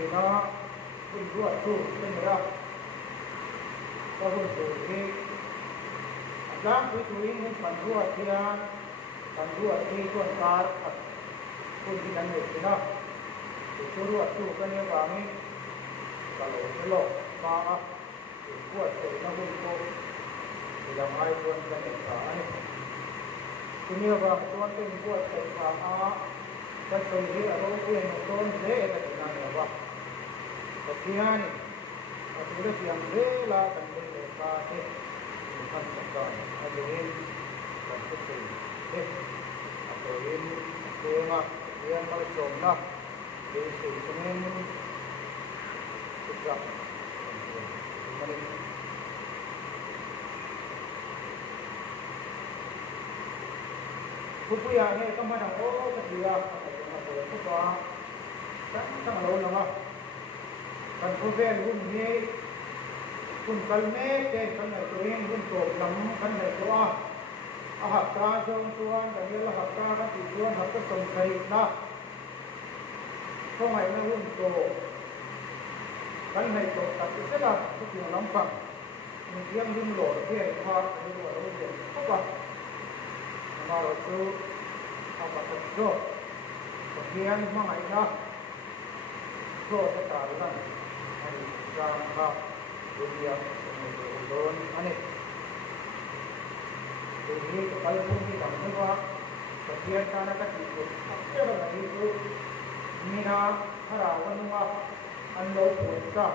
thì nó bình ruột chủ trên người đâu có hồn chủ thì giá với chú ý những phần ruột thì con cá con đi đánh được thì nó thì số ruột chủ cái này vào này cả lỗ cái lỗ mà thì ruột thì nó hồn cô thì làm ai con cái này cả này thì như vậy con cái ruột thì vào cái thời gian ở đâu cũng con dễ là cái này là Kemudian, sudah yang bela dan bela bukan sekarang. Hadirin dan hadirin, hadirin semua yang berjumlah di sini sejak Kupuya ni kemana? Oh, kedia. Kupuya, kan lalu nama. Kan kuven hun ni kun kalme te kan na tuin hun to lam kan na toa ahak ta jong tuan da ni la hak ta ka ti tuan hak ta som sai na ko ngai na hun to kan na to ta ti se la ku ti lam pa ni yang hun lo ke ha ni lo ro ke ko pa ma ro tu apa ta do ko kian ma ngai na ko ta ta ru Jangka dunia kemudian aneh. Jadi kalau pun kita mencoba sekian karena kan itu, apa itu mina harapan wa anda puasa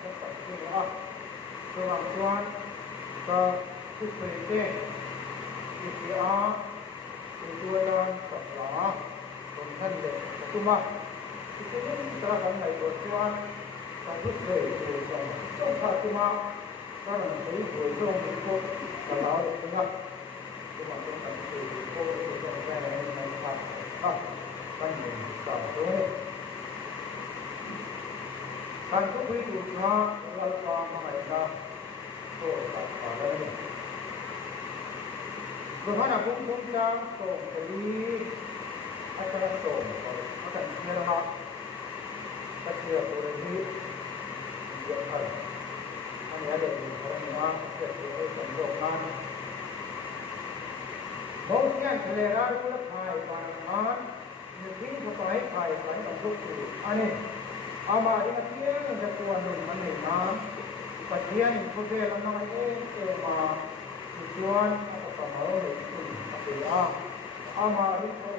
seperti apa kemampuan ke sesuatu ikhtiar tujuan sebelah konten cuma itu terkadang dari tujuan Satu sekali trong satu mah karena dari dua itu kalau tengah cuma tentang itu saya yang nampak kan satu kan itu cuma kalau mereka tu tak ada Tuhan aku pun bilang tu jadi acara tu akan merah kecil boleh yang ada, hanya ada di orang yang terkait dengan Mungkin selera pula kai pangan, mungkin sesuai kai pangan untuk ane. Ama dengan dia yang tuan rumah mana, pasien kuda lama itu tujuan atau kamar itu apa? Ama itu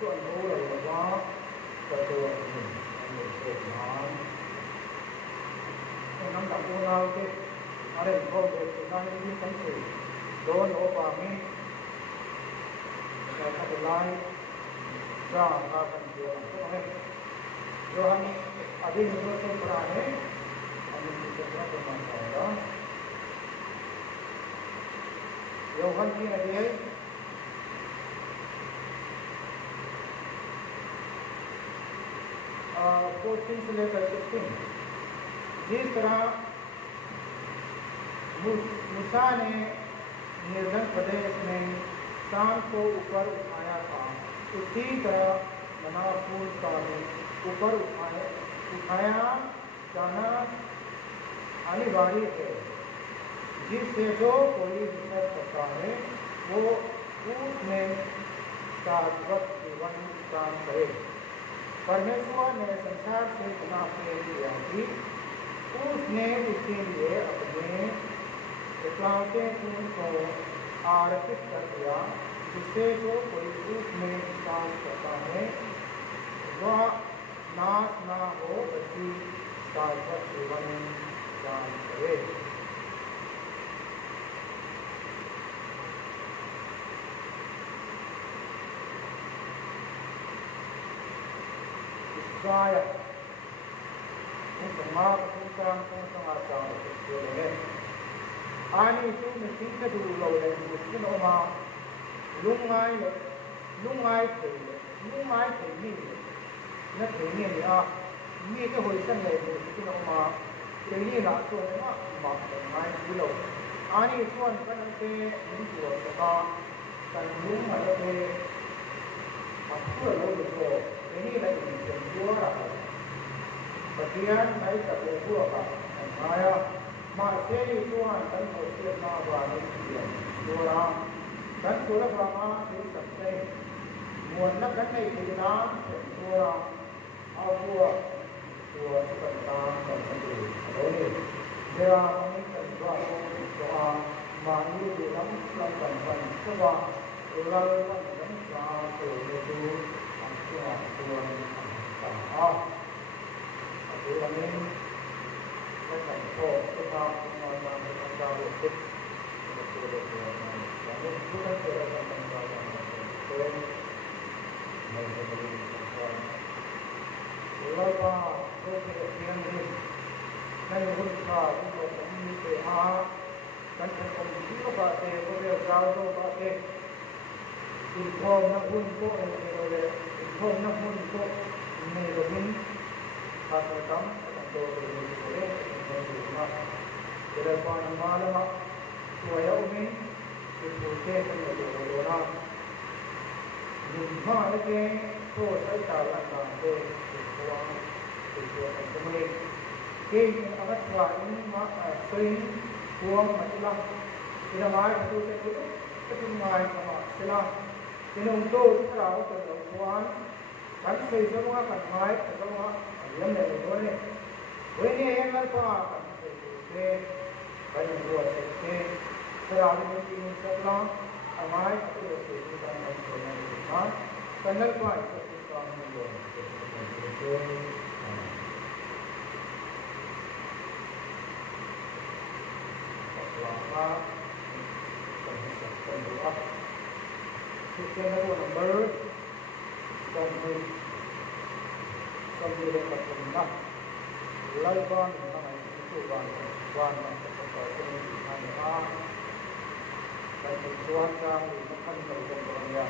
tuan rumah lama tujuan ini. Nang tak punya ke, ada kau berkenan ini penting. Don opami, saya kata lain, jangan akan dia. Johan, ada yang berada berada, ada yang berada berada. Johan ni ada. Fourteen से लेकर 16 जिस तरह मूसा ने निर्जन प्रदेश में शाम को ऊपर उठाया था उसी तरह मनाफूल का भी ऊपर उठाया जाना अनिवार्य है जिससे जो कोई विश्वास करता है वो उसमें शाश्वत जीवन प्राप्त करे परमेश्वर ने संसार से गुनाह के लिए कि उसने उसके लिए अपने इकलौते पुत्र को आरोपित कर दिया जिससे जो कोई उसमें विश्वास करता है वह नाश ना हो बल्कि शाश्वत जीवन प्राप्त करे Saya untuk melakukan pengacara sesuatu. Ani itu mesti kedua lawan mesti nama lungai ini. Nak ini ni ini ke hoisan le mesti nama ini nak tu nama mak lungai dulu. Ani itu kan nanti ini tu kan lungai le apa lalu tu. Ini lagi yang dua Bagian baik tak boleh apa, maya masih Tuhan dan Tuhan maha Tuhan Tuhan dan Tuhan Brahma itu sampai muanna kan ini Tuhan Tuhan Tuhan Tuhan tentang tertentu. Jadi dia mengingat bahawa Tuhan mahu dalam pelanggan Tuhan lalu dalam satu itu Tuhan Tuhan Tuhan Tuhan ini akan kau tetap mengalami tanggal itu Tuhan Tuhan bukan terhadap tanggal Tuhan menjadi Tuhan Lalu Tuhan iniในหุ่นข้าที่เรามีเสียหากันเป็นคนที่เราบาดเจ็บก็เรียกเราบาดเจ็บอินทองนักหุ่นก็เราเลยอินทองนักหุ่นก็ในโลกนี้การกระทำการโตเป็นคนเล็กเป็นคนดีมากเวลาผ่านมาแล้วตัวเราเองเป็นผู้เชี่ยวชาญในโลกนี้ยิ่งมากเลยโตใช้ตาลังการเป็นตัวเป็นตัวเองKini amat kuat ini sering buang macam tidak main itu main sama silam. Ini untuk kalau terlaluan kan saya semua kan main semua yang dari mana. Ini yang apa kan saya banyak buat saya terlalu ini sebelah main itu saya tidak main semua. Kenal kuat itu kan buat. Lama berdoa. Kita nak number sampai dekat rumah. Laiban mana itu ban seperti ini mana. Dan tuan kami makan berjaya.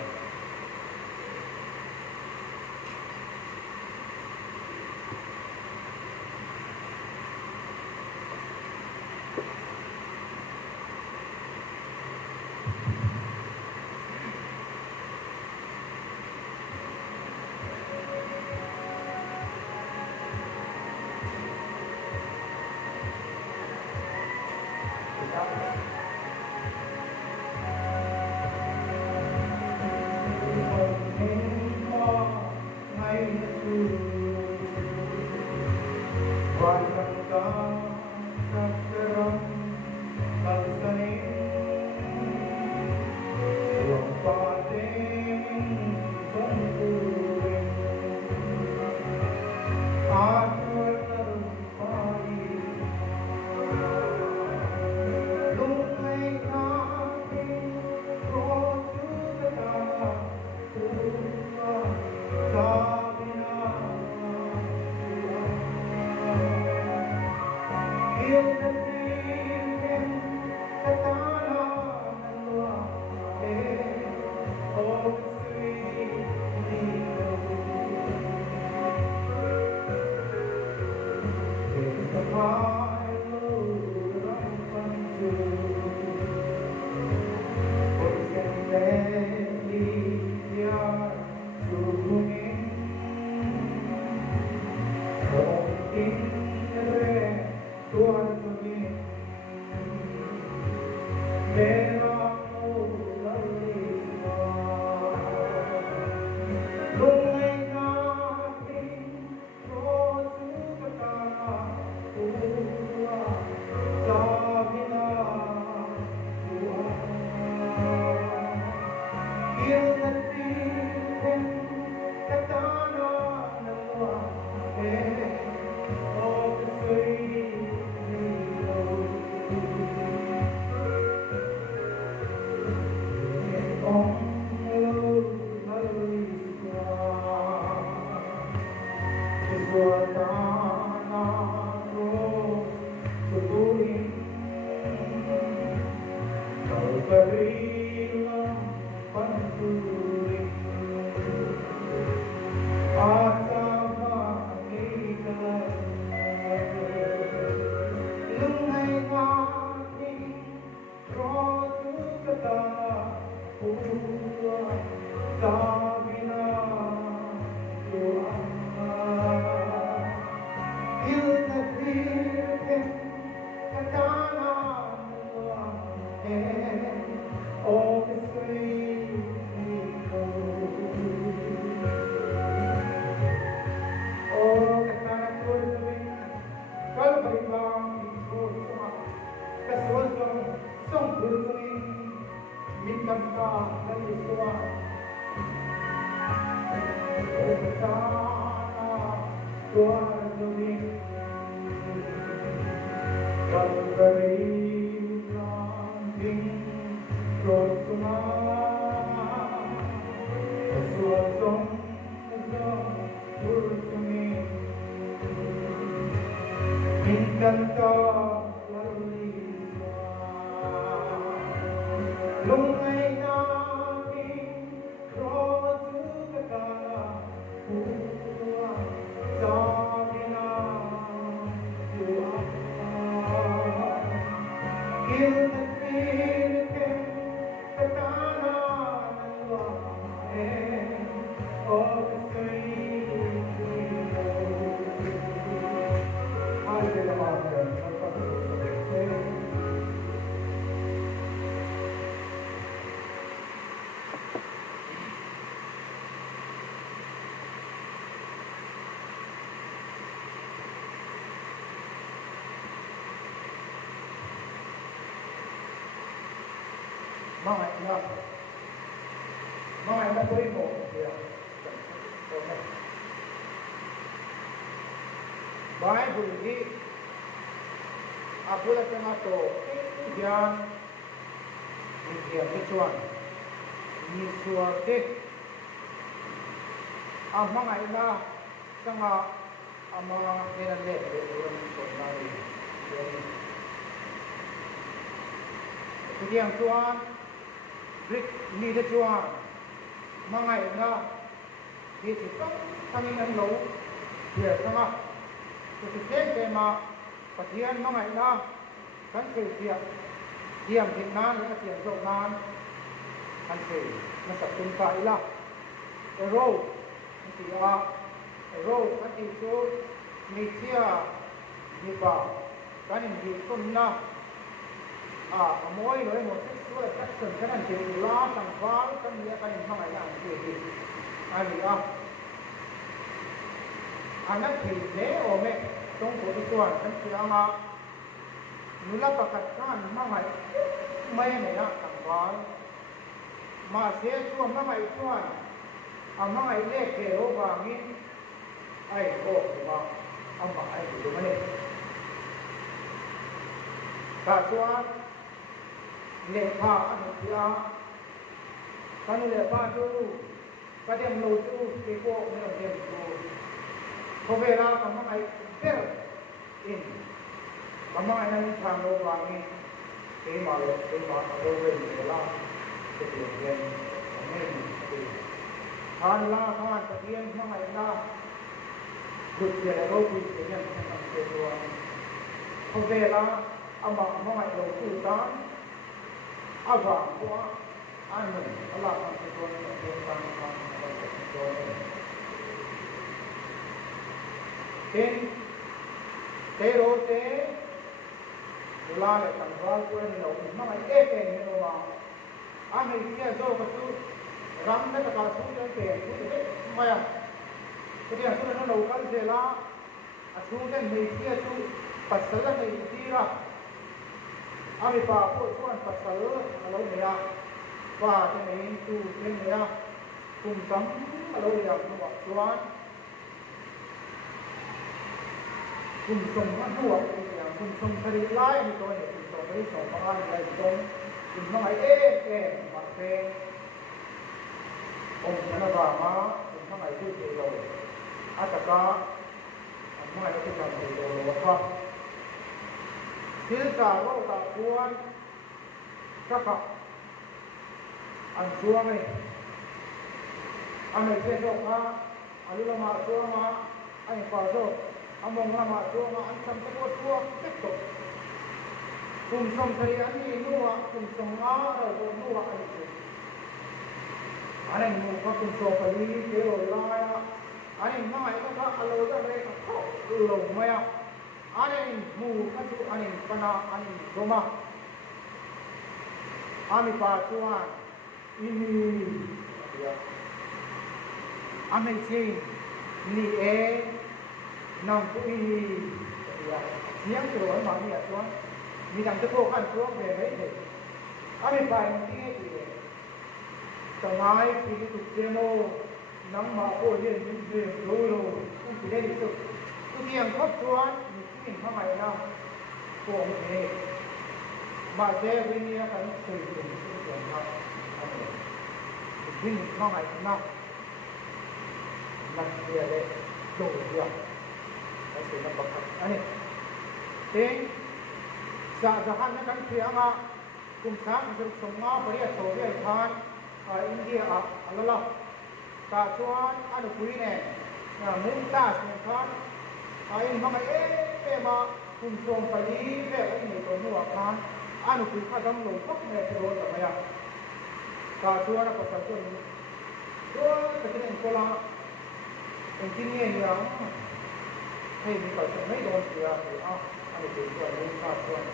min kan ka kan iswa ta tuar juni kalvari ping rosma suasong urusmi min kan ka lung ay namin rosu kakala huwa sa gina tuwa ilmat pinken kakala nalwa o kasay ay dilamagan at pagkakas mga ina po rin mo Bible di apulat na ito diyan kecuan ni suwarte ang mga ina sa nga ang mga kinanle jadi yang tuan ni de tuan mga ina di sipang pangingan lo dia sama sesuai tema patian mga ina kan dia diam nan ya diam nan kan masa tunta ila ero kan itu nitia ni ba kan di sunna amoy loi mo sexual attraction kan di la tang wal kan dia kan mga ina di ali anak ni o me tong ko tuan kan siama nula pakat kan mga may na tang wal ma se tu mga ituan ang mga ileke o bangin ay ko ma ang mga ay dumani katuan lepa ano siya kanu lepa tu kadang lo tu ko ne dem tu ko vera ka mga ber in mga nang chamo bangin tema lo ni la kemudian amin Allah kan kemudian mga ina dunia robi dengan kemudian kobela amba mga ilo tutan aba ko anu Allah kan kemudian kan ken terote ulale tanwal ko ni lo mga eke ni lo ame dia so betul ramda ka su de ke maya kemudian sudah lokal jela asu dan media tu pasal ni tira ame pa ko tuan pasal kalau dia pa ni tu dia kum sam kalau dia tuan kum som dua yang kum som seri lai ni tu ni kum som seri som pangan lai som kum mai makse om sana ba ma kum mai tu ke lo ataka mai tu kan ke lo wa silka lo ta kuan kaka an suame ame ke so ka alula ma suama ai pa so among lama suama an sam ko tua tekto kum som sari ani nuwa kum som a ro nuwa ai tu ane mu ka kum so pali ke lo la ya ane mai ka alo da re ka lo maya ane mu ka tu ane pana ane roma ami pa tuan ini ame chin ni nang tu ini siang tu orang mana tuan ni nang tu kan tuan berapa ini ami pa ini Tamai pili tu demo nang ma ko hian min ve lo lo ku ti ni tu tu tiang khop chuan ni kin ha mai na ko me ma se wi ni ka ni sui tu tu tiang na din ma mai na nak dia le lo dia ai se na ba ani ting sa zahan na kan thianga kum sa ma sum ma bari a so ri than India alala ta chuan anu pui ne mun ta ne khan ai ma e ma kum som pali ve ai ni to nu khan anu pui kha dam lo thok ne ro ta ma ya ta chuan pa sa chuan ro ta ki ne ko la engineer ya hei mi ka mai don sia anu pui chuan mun ta chuan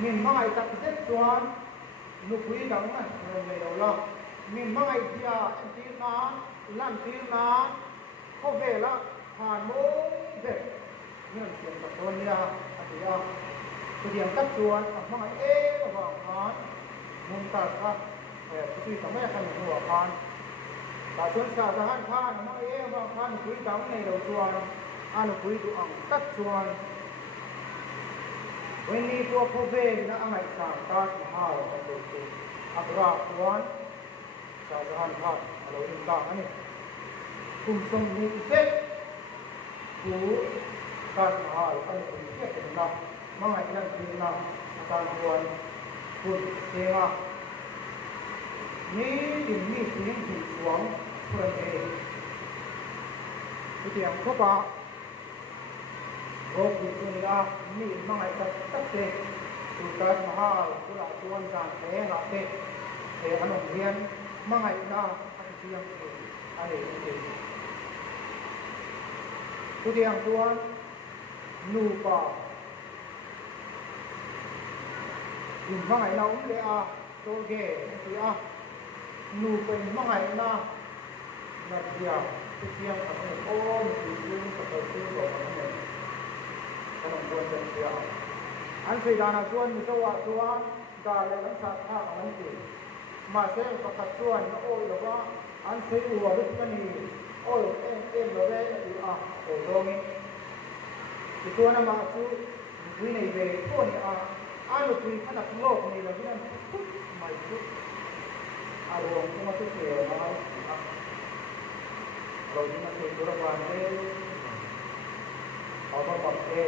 min ma ai ta set chuan nu pui dang na ne lo la min mai dia ti na lan ti na ko ve la han mo ve nhân tiền tập tôn ya ati ya tu diam tat chuan ma e wa khan mun ta ka tu ta me kan hu khan ta chuan sa ta han khan ma e wa khan tu dang nei lo chuan an tu tu ang tat chuan when ni ko ve na angai sa ta ha lo ka tu akra chuan sa zahan ha alo in ta ani kum som ni se ku ka ha an ku ke na ma ngai nan tin na ta kuan ku se ma ni tin ni tin ti suang pran e ku tiang ko pa ro ku ni a ni ma ngai ta ta te ku ta ha ku la tuan sa te na te e anong hian ma ngai na an tiang e ani e tu tiang tuan nu pa in ma ngai na le a to ge ti a nu pe ma ngai na dia tu tiang an o ni tu ka to tu ko an anong buan den dia an sei dana tuan mi to wa tuan da le lan sa tha an ti ma se pakat chuan na oi lo wa an sei u wa lut mani oi em lo ve ti a o dongi ti chuan ma chu wi nei ve ko ni a an lu pui khanak lok ni lo hian mai chu a ro ko ma chu se na ro ni ma se pura wa ne a ba pa e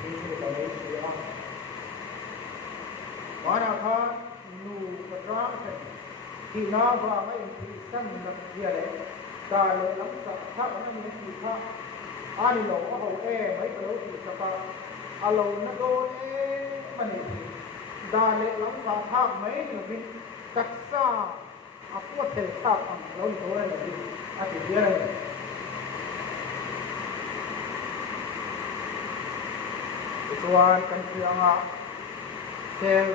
ti chu ta nei si a mana kha nu patra ki na ba mai ti san na dia le ta le lam sa tha na ni ti kha ani lo a ho e mai lo ti sa pa a lo na do e mani da le lam sa tha mai ni bi tak sa a pu the tha am lo to le ni a ti dia le tuan kan ti anga sel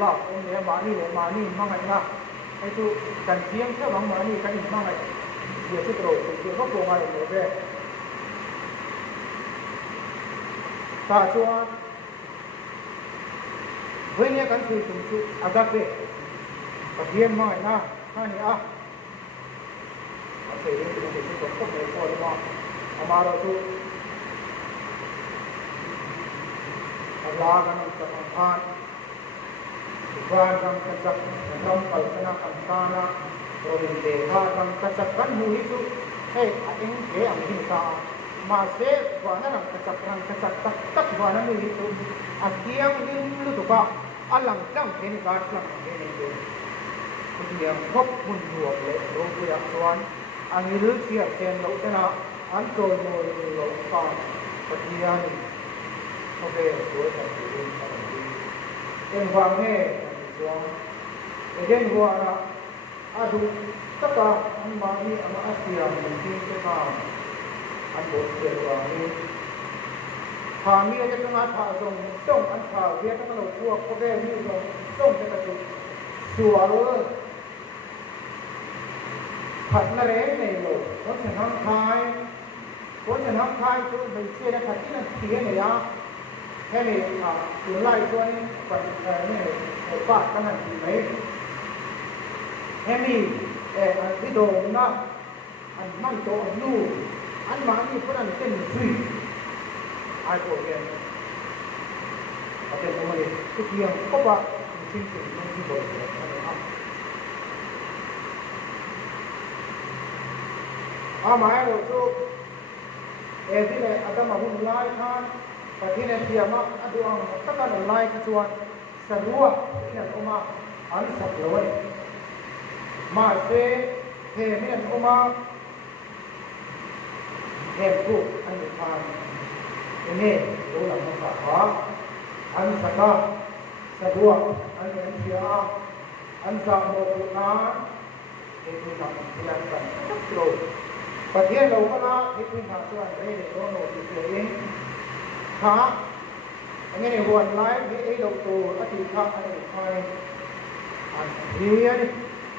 la om ne ma ni ma ngai na ai tu kan tiang tha bang ma ni kan ma ngai dia chu tro chu ko ko ngai lo ve ta chuan với nia kan chu chu agape ka hian ma ngai na ha ni a se ri tu chu ko ne ko ma amaro tu Allah kan ta Tuhan yang kecak dalam kalsana kansana Robin Deha yang kecakkan hui itu ating ang hinta Mase wana ng kecak tak wana ni itu Akyang yung lutuka Alang lang kini kat lang kini itu Kuti yang kop munduak le Robo yang tuan Ang ilul siya sen lo tena Anto mo lo ka Kuti yang Oke, gue tak turun yang wangi, yang gua ada, aduh, kata mami ama Asia mungkin sekarang, ambil wangi, kami aja tengah pasang, song antara dia kan kalau suap pakai ni song kita tu suara, partner ni lo, orang yang kai tu bersih dan hati nanti ni ya. Thế thì tương lai cho anh phần này một bạn các bạn thấy เฮมี่อันที่โดนนะอันมันโตอันนู่อันมานี่พวกนั้นเป็นฟรีไอ้พวกเนี่ยเอาเป็นตัวเลยทุกอย่างก็ว่าจริงๆมันที่โดนนะครับหมายเราจูที่เลยอาจจะมาหุ่นไล่ท่านแต่ที่เนี่ยเทียมอ่ะดูเอาตั้งแต่ไล่ขจวนสรุปที่เนี่ยออกมาอันสับเลยมาเสเทเนี่ยออกมาเทผู้อันนี้ทางนี่รู้หลังภาษาขวาอันสักการสะดวกอันนี้เทียอันสามโมกุนาเรื่องทำเทียนกันทุกโลกประเทศเราก็ละที่พื้นฐานส่วนเรื่องโลโนติเองค่ะอันนี้ในวันไลฟ์ที่เราตัวอธิษฐานอะไรไปอันเรียน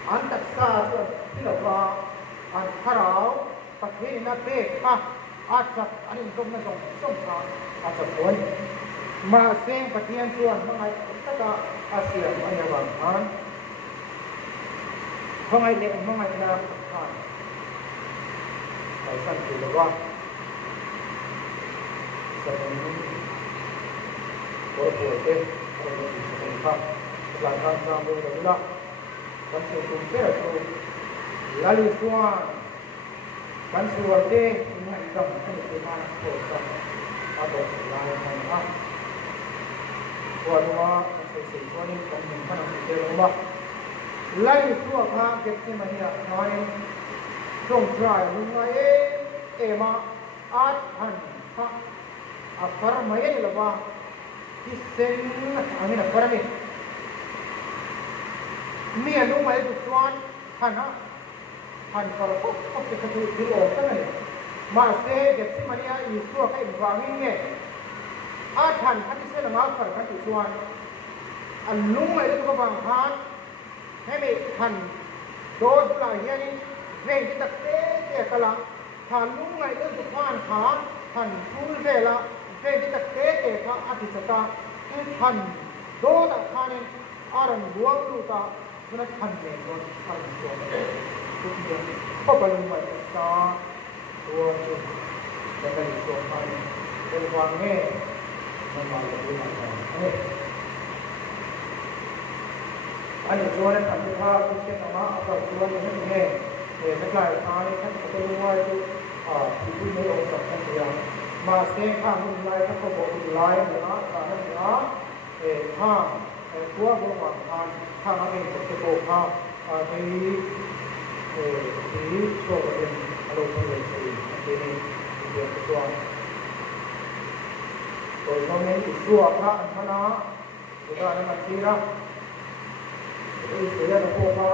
อันตัดสาส่วนที่เราว่าอันขราวประเทศนักเตะอาจจะอันนี้ต้องไม่ต้องทานอาจจะผลมาเส้นประเทศส่วนบางไงก็จะอาเซียนอันนี้บางท่านบางไงเด็กบางไงนะท่านไปสั่งคือว่าจะเป็นตัวป่วยเป็นคนที่เป็นข้าหลังการทำโดยละกันเสียตุ้มเสียตัวลาลิสวานกันส่วนเต้ไม่ต้องให้ตัวมาโผล่กันอาบอกลายมันอ่ะวันว่าสิ่งตัวนี้ต้องมีขนาดเดียวว่าลาลิสวานพาเก็บที่มันเนี่ยน้อยช่วงปลายลุงเอมาอาจหันพระอัปรมาเยลว่าที่เส้นอันนี้นะปรมิมีอนุมาตุสวานหันกระปุกก็จะกระตุ้นที่โลกกันเลยมาเสเด็กที่มันเนี่ยอยู่ตัวให้อินฟามิงเนี่ยอาจหันที่เส้นงาฝันกันตุสวานอันนุ่มไอ้ตัวบางพานให้มีหันโดนหลายอย่างนี้เพ่งที่ตะเกียกลังหันนุ่มไอ้ตัวสุพานขาหันฟูลเวลาเพ่งที่ตะเกียกพระอธิสตาหันโดนหันอารันบัวลูกามันหันเนี่ยโดนหันตัวทุกอย่างก็บรรลุมาจากตาตัวจุดจะได้ตัวไปเป็นความแน่มันมาจากที่ไหนอันนี้ตัวนั้นอันที่ว่าที่เช่นมาเอาตัวนี้ให้แน่ไม่กลายทางนี้ท่านก็ต้องรู้ว่าที่ที่ไม่ลงกับท่านอย่างมาเส้นข้างหุ่นลายท่านก็บอกหุ่นลายเหนือสารเหนือข้างตัวบนหวังทางข้างนั้นเองจะโตข้างที่โชว์เป็นอารมณ์เลยที่นี่เดียวตัวโดยตรงนี้ตัวพระอันพนะหรือว่าในมันทีละที่เสียในพวกพระ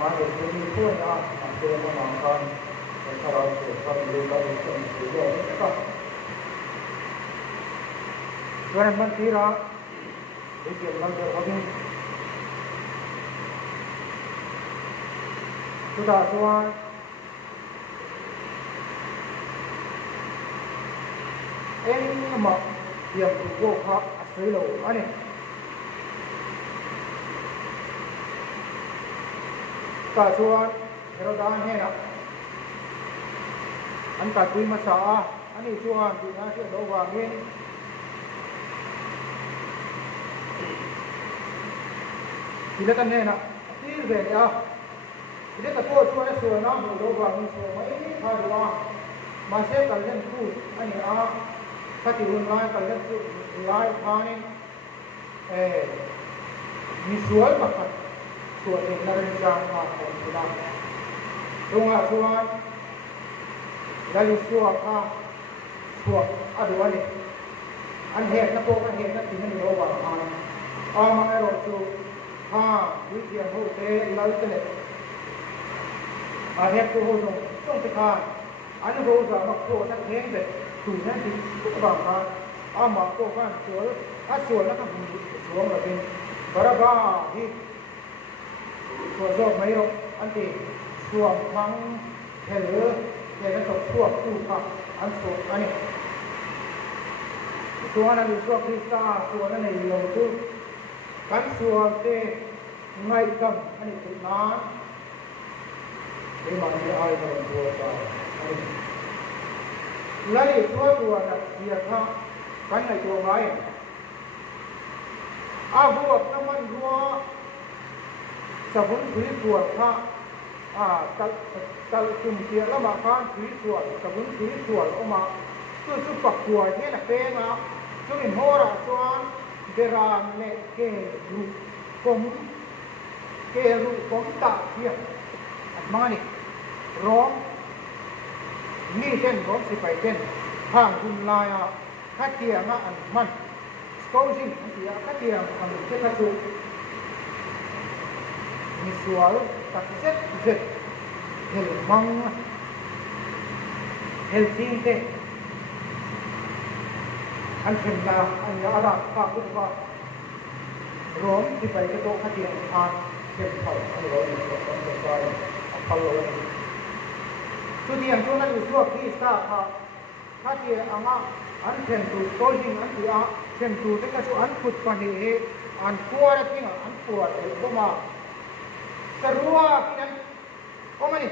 มาเห็นมีพวกนี้อันเป็นประมาณการในคาราวเกิดความรู้การเป็นคนเสียก็ส่วนมันทีละที่เกี่ยวกับเรื่องนี้สุดาสวรรค์เอ็งมาเยี่ยมทุกโลกครับอาศัยเราอันนี้ตาสวรรค์เราได้เห็นอ่ะอันตัดคุยมาสาอันนี้สวรรค์ที่น่าเชื่อเราว่าเห็นที่เล็กกันเนี่ยนะที่เรียนอ่ะini tak tahu suara suara nama doa ni semua ini kalau masih kalian tu, ini kati online kalian tu live ni visual macam suara yang dari jangka macam rumah suara lalu suara ada ni, aneh nak tahu aneh nak tinggal di doa ni, mana rosu, video hotel lalu tuอาเทพผู้โหนต้องไปทานอันนี้รู้จักมาโคนั่นเองเด็กถูกนั่นที่ทุกบางทางเอามาโคกันสวยสวยแล้วก็มีสวมแบบเป็นบาราบาที่สวยยอดไม่หรอกอันที่สวมทั้งเห็นเลยเห็นแล้วก็สวมตู้ค่ะอันสวยอันนี้สวยนั่นสวยคริสต์สวยนั่นในโลกตู้กันสวยเต ngay cầm anh tự nói để mà đi ai mà đùa vào lấy số đùa đặt việc ha cái này đùa ngay buộc năm anh đùa sập vốn quý đùa ha tal kum kia là mà con quý đùa sập vốn quý đùa ông mà cứ bạc đùa thế là phê mà chúng mình mua ra cho để ra lệ kê ru cũng tạ kia mà nàyร้องนี่เช่นร้องสิไปเช่นทางคุณลายข้าเทียงอันมันสกอซิ่งอันที่ข้าเทียงอันเช่นข้าจูมีสวนตักเซ็ตเฮลมังเฮลซิงเตอันเป็นดาอันยาอาราปากกุศลร้องสิไปก็โตข้าเทียงอ่านเช่นเขาอันร้องอยู่ตรงนั้นไปเขาร้องทุกอย่างช่วงนั้นอยู่ช่วงที่สตาร์ถ้าที่อันเช่นตัวโตจริงอันที่เช่นตัวที่ก็ช่วงอันขุดปนีอันปวดจริงอันปวดก็มาสรัวที่นั้นก็มาดิ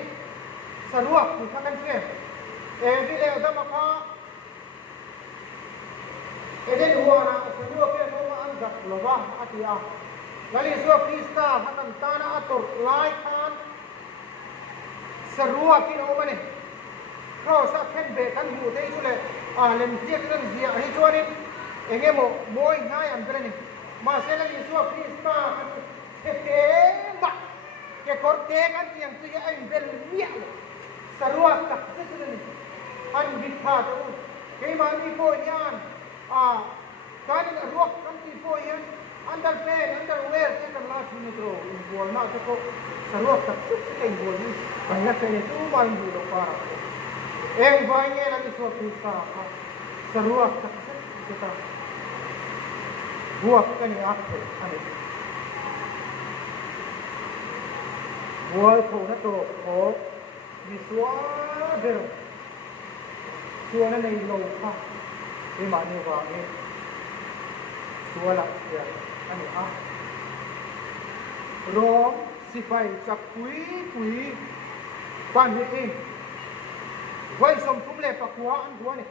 สรัวคือข้ากันเชื่อที่เลี้ยวธรรมะเด่นหัวนะสรัวเพื่อนเขาอันจับหลวงว่าอาทิตย์แล้วในช่วงที่สตาร์ท่านตานะอัตตุไลคันสรัวกินเอามาเนี่ยเพราะสักแค่เบกันอยู่ที่ชุเลยเล่นเทียบกันเสียให้ช่วยนี่เองโมยง่ายอันเป็นนี่มาเสร็จแล้วนี่สัวคริสต์มาสเก๋บักแกกดเตะกันอย่างที่ไอ้เป็นเลี้ยสรัวตักเสร็จแล้วนี่อันดิพาตัวเกี่ยมันมีโพยานการรวกกันที่โพยันอันดับเล่อันดับเวรที่กันลาชินิโตรอินบัวน่าจะก็สรัวตักเสร็จแล้วอินบัวนี่ปัญญาเป็นตัวมันอยู่ตรงกลางvainya lagi suatu saat seruak tersebut kita buat kan ini apa ini buat kau nak tahu di suara suara ni lupa di mana wangi suara ya ini rong sifai cakui pan ini với sông cũng lệ bạc quá ăn quá này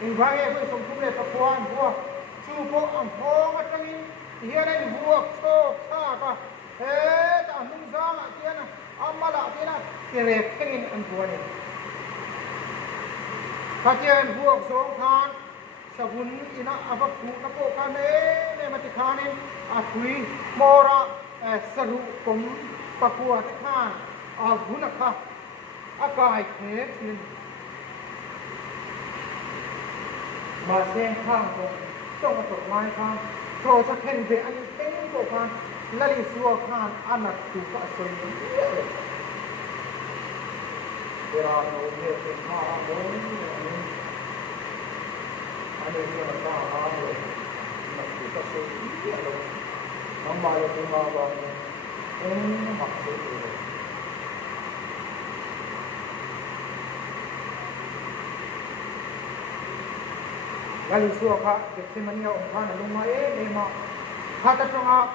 mình vai với sông cũng lệ bạc quá ăn quá chú bộ ăn thô mà cho mình hiện nay vua cho xa cả thế ta nung ra mà kia nè mà lại kia nè tiền lệ cái mình ăn quá này các tiền vua xuống khan sa vun ina abak ku na po kane mati khanin atui mora saru kom pakua khan vunakha akai khe tin ma sen khang ko song to mai khang tho sa khen ve an teng ko khan lali suwa khan anak tu ka son ra no ye te kha mo ane ni ma ka ha mo na tu ka son ye lo nam ma lo tu ma ba ma se lalu suaka Getsemania umpan lumai lima kata cuma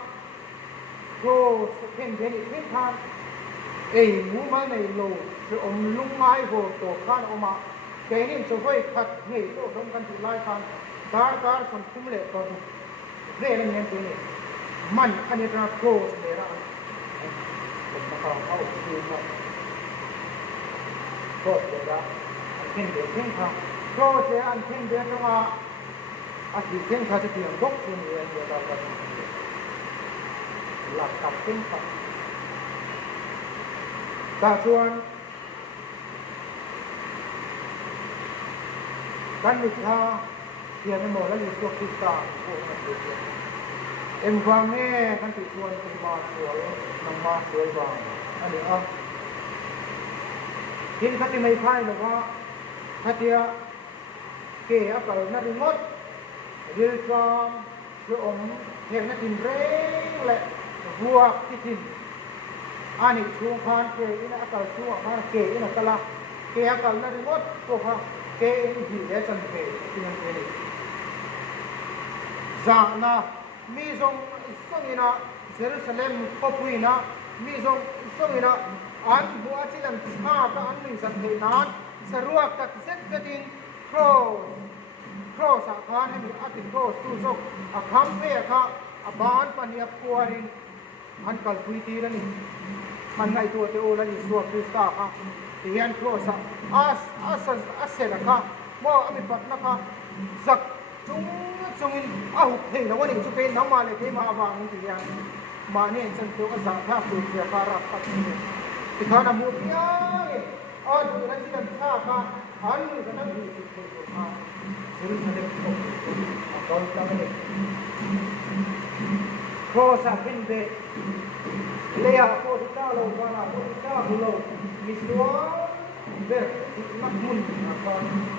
go sekian jadi pintar mu mana lo om lumai go to kan oma kenin coba kat hei to dong kan tulai kan dar sampai mulai to relen yang tu ni man ane kan go selera maka kau tu go selera mungkin dia pintarก็จะอันเพ่งเดือนมาอาทิตย์เพ่งเขาจะเปลี่ยนรกเป็นเดือนเดียวกันหลักกับเพ่งขับตาชวนกันมิชาเทียนหมดแล้วอยู่ตัวคิดตาโอ้มันดูเอ็มฟังแน่กันติดชวนเป็นมาสวยนำมาสวยบางอันนี้ทินเขาจะไม่พ่ายหรอกว่าถ้าเดียเกี่ยกับนักดินมดเดือดร้อนคือองค์เห็นนักดินเร่งและบัวที่ดินอันนี้ช่วงผ่านเกี่ยนักการช่วงผ่านเกี่ยนักการเกี่ยกับนักดินมดก็พาเกี่ยที่เลี้ยงเกี่ยที่นั่นเองจากนั้นมีส่งส่งอินะ Jerusalem ko pui na mi zong songina an bua chilam ha ka an mi san the nan saruak tak zetin cross a khan mi atin cross tu so a kham pe kha a ban pania puarin an kal pui ti la ni man ngai tu te o la ni suak krista kha tian cross as se la kha mo ami pat na kha zak chung in ahu thei na wani chu pe na ma le ke ma awang ti ya ma ne chan to ka sa tha pu sia ka ra pat ni ti kha na mu ya a du na chi kan sa ka an ni ka na du si ko ha seri sa de ko a ko ta ne ko sa kin be le ya ko ta lo ka na ko ta hu lo mi suwa be ti mak mun na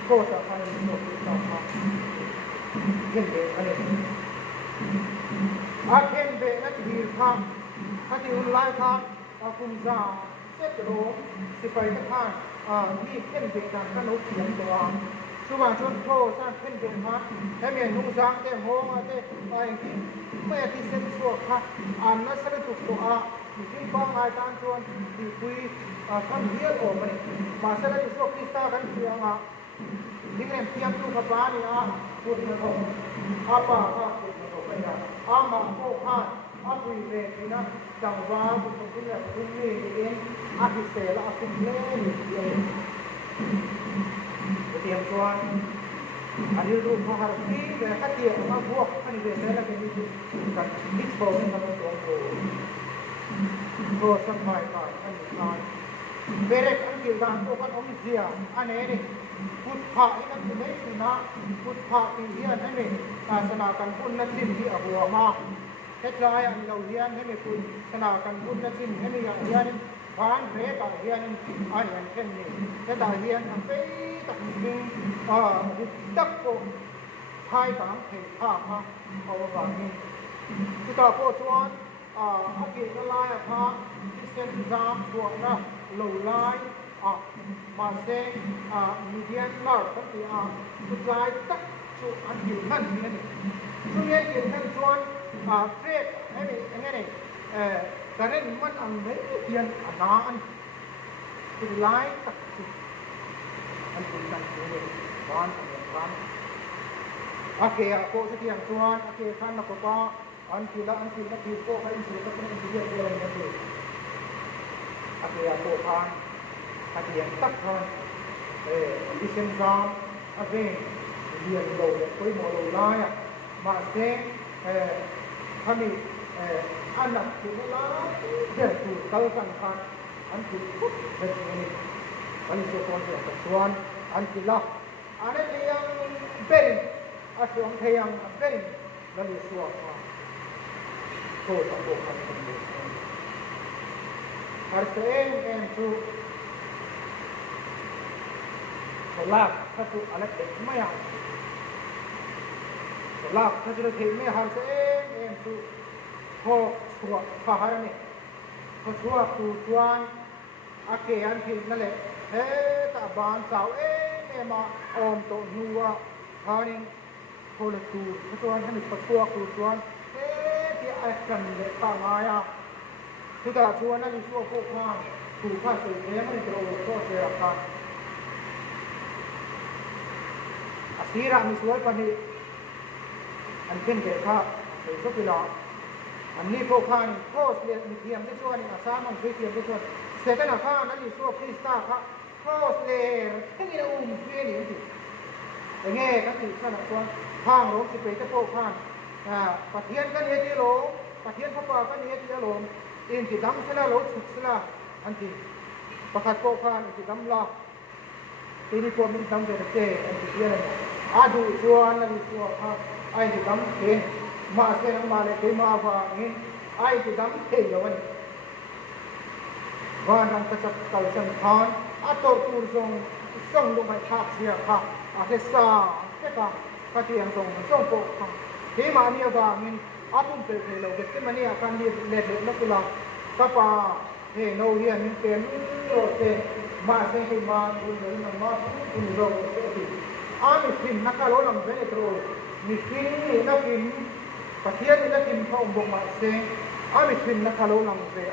ko sa ka ni ko ta ha ken be ane a ken be na ti kha ka ti un lai kha a kum za set ro si pai ta kha ni ken be ta ka no ti yan to su ba chon ko sa ken be ma he me nu sang te ho ma te ai ki me ti sen so kha an na sa tu to a ni ki pa ngai tan chon ti pui kan hiel o ma sa la so ki sta kan ti angaนี่เองเตรียมตู้กับปลานี่พูดมาถกอาป่าก็พูดมาถกไปนะมาโคข้าคุยเรื่องนี่นะจังหวะบุญคุณเนี่ยคุณนี่เองพิเศษแล้วคุณเล่นเลยเตรียมตัวอันนี้รูปพระหัตถ์ที่แต่ถ้าเตรียมมาพวกอันนี้เป็นแล้วเป็นการคิดโผล่ให้มันตรงโผล่สมัยก่อนอันนี้ก่อนเบรกอันเกี่ยวกับตัวกันองค์เสียอันนี้นี่พุทธะนี่นั่นคือไม่คือนะพุทธะที่เฮียนให้มีศาสนากันพุ่นนักสิ้นที่หัวมาแค่ใจอันเราเฮียนให้มีคุณศาสนากันพุ่นนักสิ้นให้มีอย่างเฮียนผ่านเพศเฮียนอันอย่างเช่นนี้แต่ตาเฮียนอันเป็นตักนิ่งตักโกไทยต่างเขตภาคมาเอาไว้แบบนี้ที่ตาโคชวนอักเกตลายพระที่เส้นจามพวกนะเหล่าลายมาเซมีเดียนลาร์ตั้งแต่สุดท้ายตักจุอันอยู่นั่นนี่ช่วงนี้เกี่ยวกับชวนเทรดให้มีอย่างนี้แต่เรื่องมันอันไม่เพียงอันนั้นสุดท้ายตักจุอันเป็นการเงินบ้านบ้านโอเคโคจะเที่ยงชวนโอเคท่านนักก็อันที่ละที่โคให้อินสุดก็เป็นอินสุดเยอะเลยนะคือโอเคโคท่านอาทิตย์ตักทอนดิฉันจอมอาเวนเรียนโลกคุยโมโลลายมาเซ่ทำมีอันนั้นคือเวลาเดินถูกเต้าสังขารอันคือปุ๊บเป็นอย่างนี้อันนี้ตัวคนเดียวกับส่วนอันที่ละอันนี้ที่ยังเป็นอาส่วนที่ยังเป็นนั่นคือส่วนโทษของบุคคลคนเดียวหากเองถูกSolak satu alat maya. Solak satu lagi maya harus tu ho suat faharan ni. Ho suat tujuan akean kita le. Taban sah ma om to nuwa haring kolektu. Tujuan ni pesuak tujuan dia akan le pangaya. Kita tujuan ni suat kokang. Tujuan sebenarnya ni terus so serakan. Asira misual pani anken ke kha so pila anni ko khan ko le mithiam te chuan asam ang mithiam te chuan setana kha nani so krista kha cross le thing ina fe ni ti nge ka ti sana chuan khang ro si pe te ko khan pathian ka ne ti lo pathian pha pa ka ne ti lo in ti dam sala lo chuk sala anti pakhat ko khan ti dam la ti ni ko min dam te anti ti na Adu chuan na chuwa ha ai ti dam ke ma se na ma le ke ma fa ni ai ti dam ke lo ni wa nang ka sak kal san khan a to tur song lu mai thak sia kha a ke sa ke ka ti ang song ko kha ke ma ni ba min a pun pe ke lo ke se ma ni a kan ni le na kula ka pa he no hian min ke lo se ma se ke ma bu lo na ma bu lo se ti Ami kim nakalo ng benetro ni kim na kim pathian na kim pa umbong ma se ami thin na khalo lang ve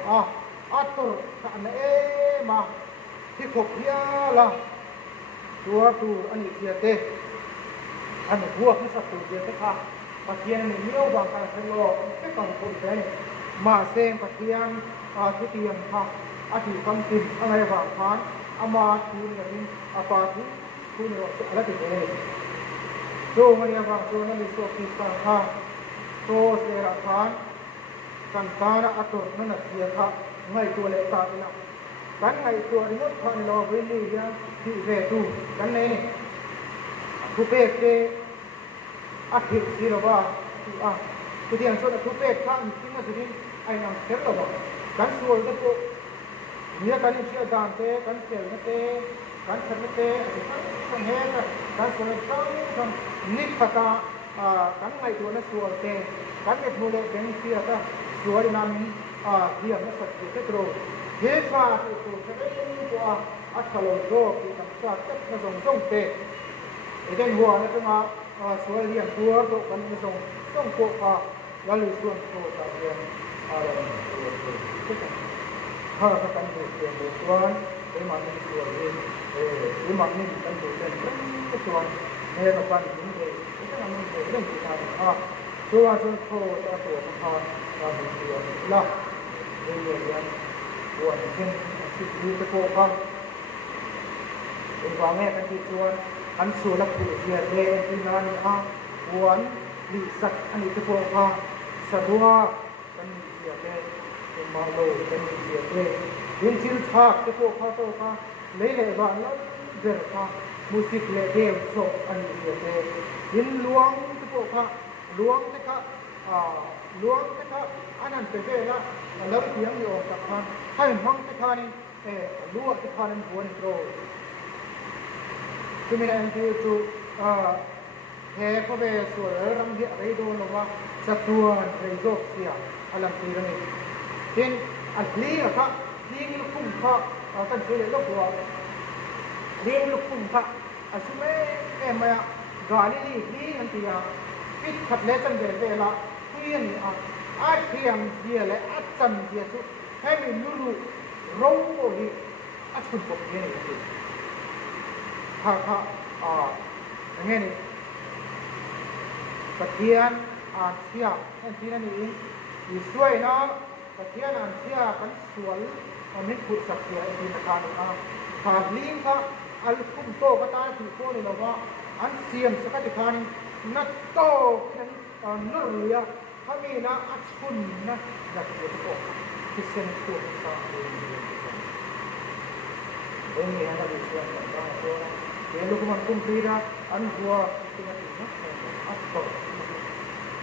atur ka na ma thi khop hia la tua tu ani thia te an huwa ki sa tu je te kha pathian ni mio bang ka thelo te kang pun te ma seng pathian thu tiam kha a thi kam tin angai wa khan ama thu ni rin apa thu ni wa ala te ne so maria wa so na ni so ki pa kha so se ra khan kan kana atur na na thia kha ngai tu le ta ina kan ngai tu ri mot khan lo ve ni ya thi ve tu kan ne ni thu pe te a thi si lo ba tu tiang so na thu pe khan tin na din ai nam ker lo ba kan suol de ko ni kan ni sia dan te kan kel na te kan thar na te kan he na kan so na kan ni phata kan ngai tu na suol te kan me thule ben sia ta suol nam hiam na sat te tro he pa tu se ni ko a khalo do ki kan sa tek na song song te eden huwa na tuma suol hiam tuar to kan ni song song ko lalu suon ko ta hiam ha ka kan du hiam de suon e ma ni suol e ma ni kan du den ko suon ne ka pan ni de ita na ni de den ki ta suwa suon ko ta to ta la ni suon la e ye yan huwa ni ken si ni te ko ka e wa me kan ti suon an su la ku sia de ti na ni huan li sat ani te ko ka sadua kan ni sia de ma lo kan ni sia de din chil thak te ko ka to ka le le ba la der ka music le de so ani sia de din luang te ko ka luang te ka anan te de la la tiang yo ta ka hai hong te ka ni luwa te ka ni buan tro kumina anti tu he ko be so ram dia rei do lo wa satuan rei do sia alam ti rami tin asli ka ni kum kha kan se lo ko ni kum kha asume ma gali li an ti ya pit khat le tan de la kuyen a thiam dia le a chan dia su he mi lu ro ko hi a chun ko ni ni ha nghe này Pathian Asia anh chị này đi xuôi nó Pathian Asia kan sual mình phụ sập kia anh chị nào thà linh ka al kum to ka ta thì ko ni lawa an siam saka ti khan na to kan no ya kami na achun na dak ko kisen ko sa ini ada di sana ko Kalau kuman kumpira, anu gua tinggal ini, apa?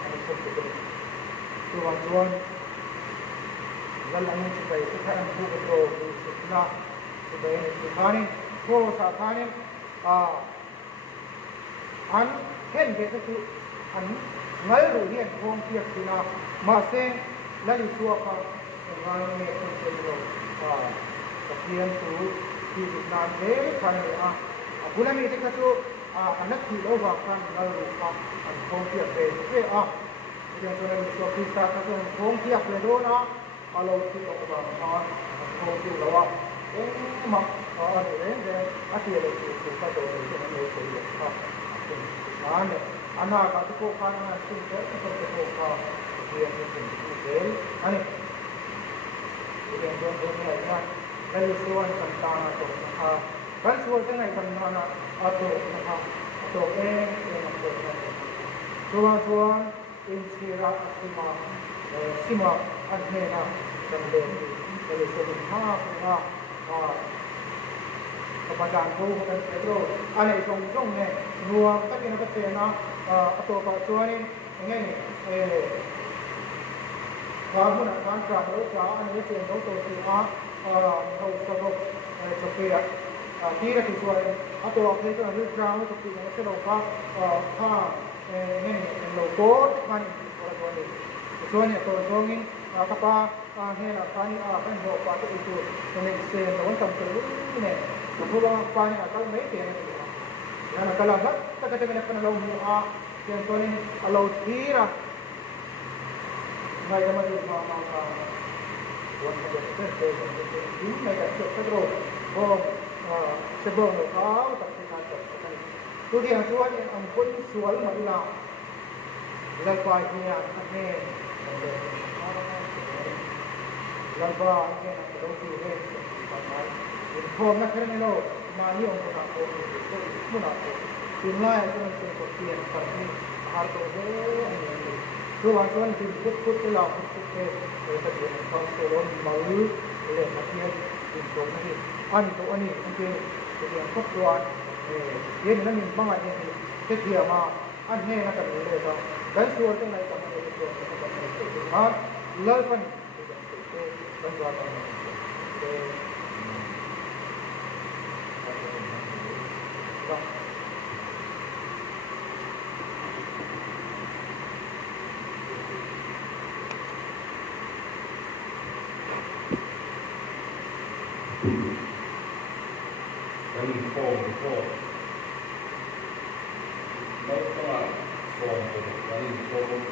Anu seperti tuan-tuan, lalu supaya kita anu betul betul supaya kita ni, ko sahaja ni, an hen betul tu, an ngayu dia kong tiap tina, masih lalu suaka orang ni kumpiro, sekian tu hidup nanti kan bulan ini kita tu anak kita bahkan lalu kong tiap betul yang tu nanti so kita tu kong tiap betul kalau kita bahkan kong tiap lawak mak ada asyik ada kita tu kita tu anak kita tu kan anak kita tu dia betul ani yang tu ni lalu suan tentang tu kan suul tengah ikan mana atau yang tuan inspirasi sima adhena dan dari sebuah kepadaan tu dan Pedro ane jong ne nuang tapi nak cina atau tuan ini kamu nak kan kalau ane cina tu kau sebab supaya kira tujuan atau apa itu adalah ground untuk kita seloka ini logo kan orang ini tujuan itu orang ini apa hena kan kan bawa apa itu dengan sen orang tampil ini kalau apa ni akal mai tiada ni yang kalau tak kita kena lalu yang tuan ini kalau kira ngay trong cái màวันนี้เพื่อนเจอกันยิ่งในการจดกระโดดก็จะบอกเราเขาตัดสินใจจดกันตัวที่ส่วนเนี่ยอันคนสวยมาอีหล่าแล้วก็ที่อันนี้แล้วก็อันนี้นะเราดูเรื่องต่างๆพอนักเรียนเรามาเยี่ยมเราโอ้โหมุ่งหน้าถึงไล่ก็มันเป็นบทเรียนตอนนี้หาตัวเองคือวันส่วนที่พุทธเราพุทธแต่เดี๋ยวต้องตัวร้อนมาลื้อเรื่องนักเรียนถึงตรงนี้อันตัวนี้มันเป็นเรื่องครอบครัวเรื่องนั้นมีบางอันเนี่ยที่เที่ยวมาอันนี้นะกันเลยก็ได้ส่วนตรงไหนก็ไม่ได้ส่วนตรงไหนก็เลิกกันเป็นตัวตรงนี้ก็แล้วมีโฟมแล้วก็โฟมตัวนี้แล้วมีโฟม